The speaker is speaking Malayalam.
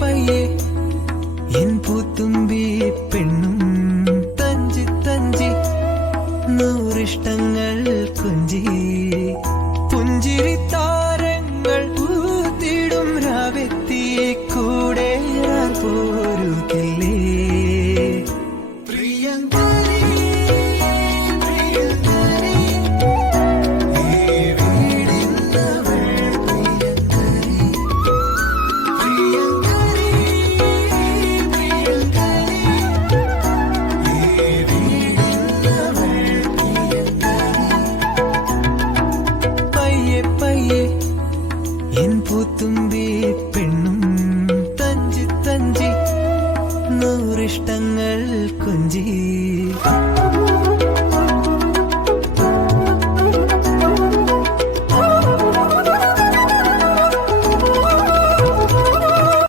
പയ്യെ എൻ പൂത്തുമ്പി പെണ്ണും തഞ്ചി തഞ്ചി നൂറിഷ്ടങ്ങൾ കൊഞ്ചി പുഞ്ചിരി താരങ്ങൾ പൂത്തിടും രാവെത്തി കൂടെ പോരു കില്ലേ